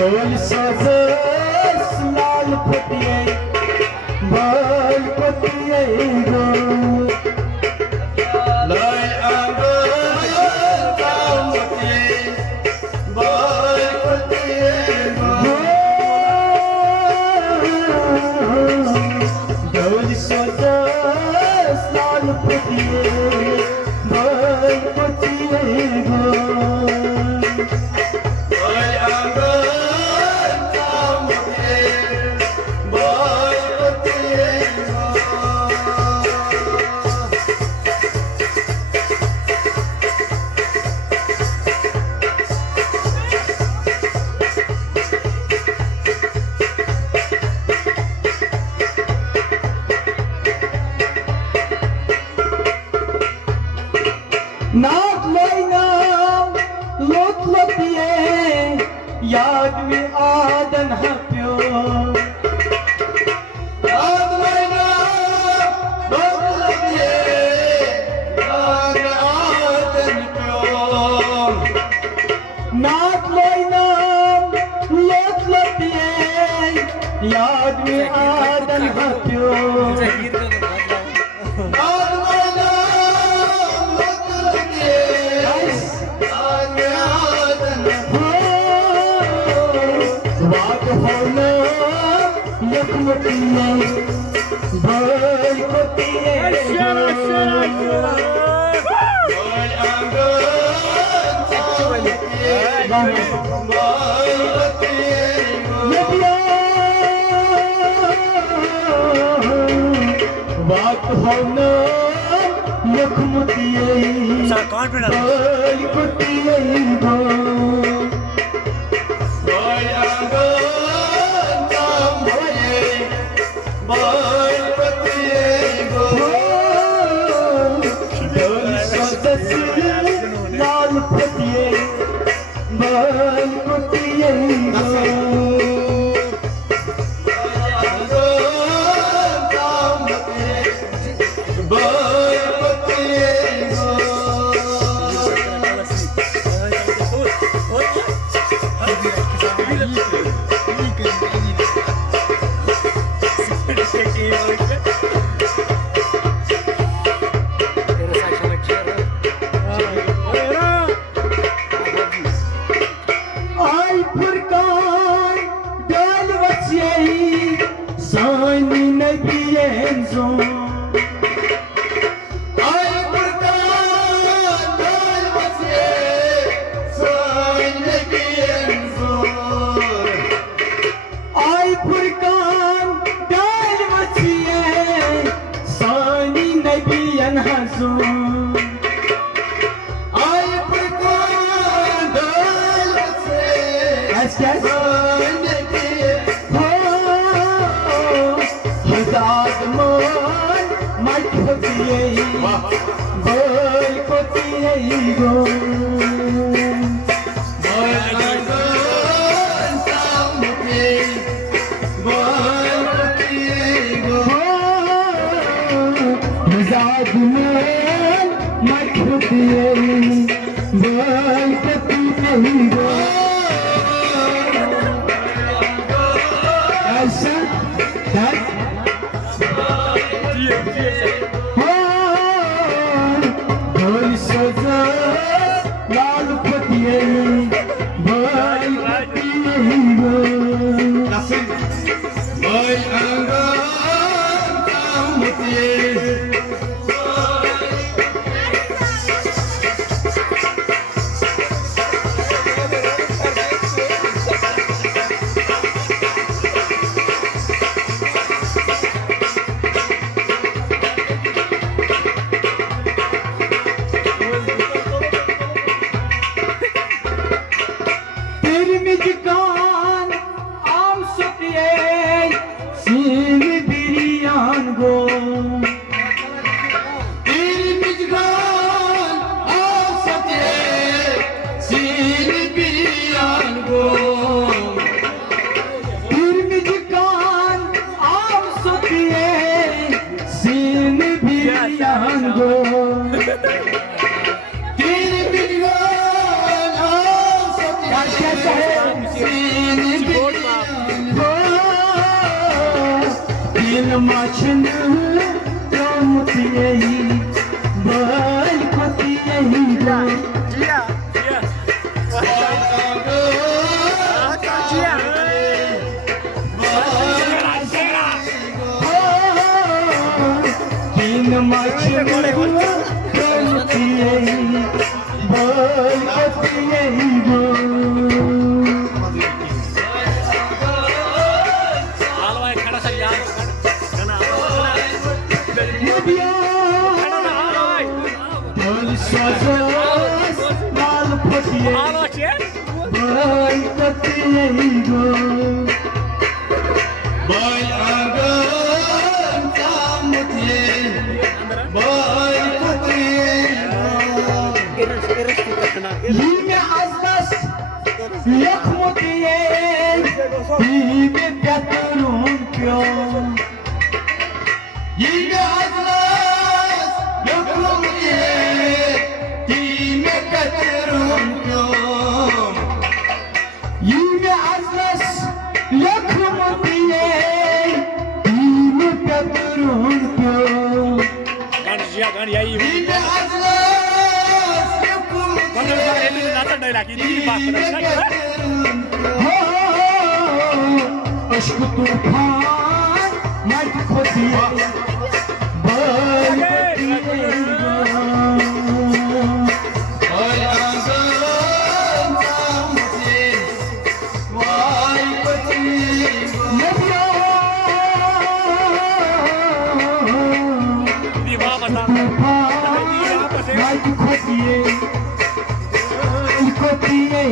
ढोल सजस लाल फटिए बाल पतिए गो लय आंगो कामती बाल पतिए गो ढोल सजस लाल फटिए बाल पतिए गो लय आंगो कामती बाल पतिए गो नाक लोईना लोट लपिए याद में आदन हप्यो याद महीना बहुत लगे याद आदन प्यो नाक लोईना लोट लपिए याद में आदन हप्यो याद महीना बहुत लगे याद आदन वाद होना यकमतिए भाई कोतिए बोल आंगो बोल पतिए बात होना यकमतिए भाई कोतिए बोल आंगो नाम भये बोल पतिए गो लाल फटिए बाल कोतिए आंगो नाम भये बोल पतिए गो आई फुरकान डाल बचिए सानी नबियन जो आई पुरकान दाल बसे सोने की अंजूर आई फुरकान डाल बचिए सानी नबियन हजूर आई पुरकान दाल बसे अच्छा सोने की हजार मान मत होतिए बोल कोतिए गो बोल आंगो नाम भये बोल पतिए गो हजार मान मत होतिए बोल कोतिए गो ऐसा ढोल सजा लाल फटिए भाई पतिए गो बोल आंगो नाम भये माछन चमतिए बाल पतिए माछन चमतिए बाल पतिए लाल फटिए बाल पतिए बाल आंगन सामतिए बाल पतिए Yine azlas yok mu diye bir yatırım yok. Yine atlas yok mu diye Yine kaçırım yok Yine azlas yok mu diye bir yatırım yok. Yine atlas yok mu diye Yine kaçırım Aşk tufan mert kotiye bal kotiye Vay ağzım samti Vay patiye Mert kotiye kotiye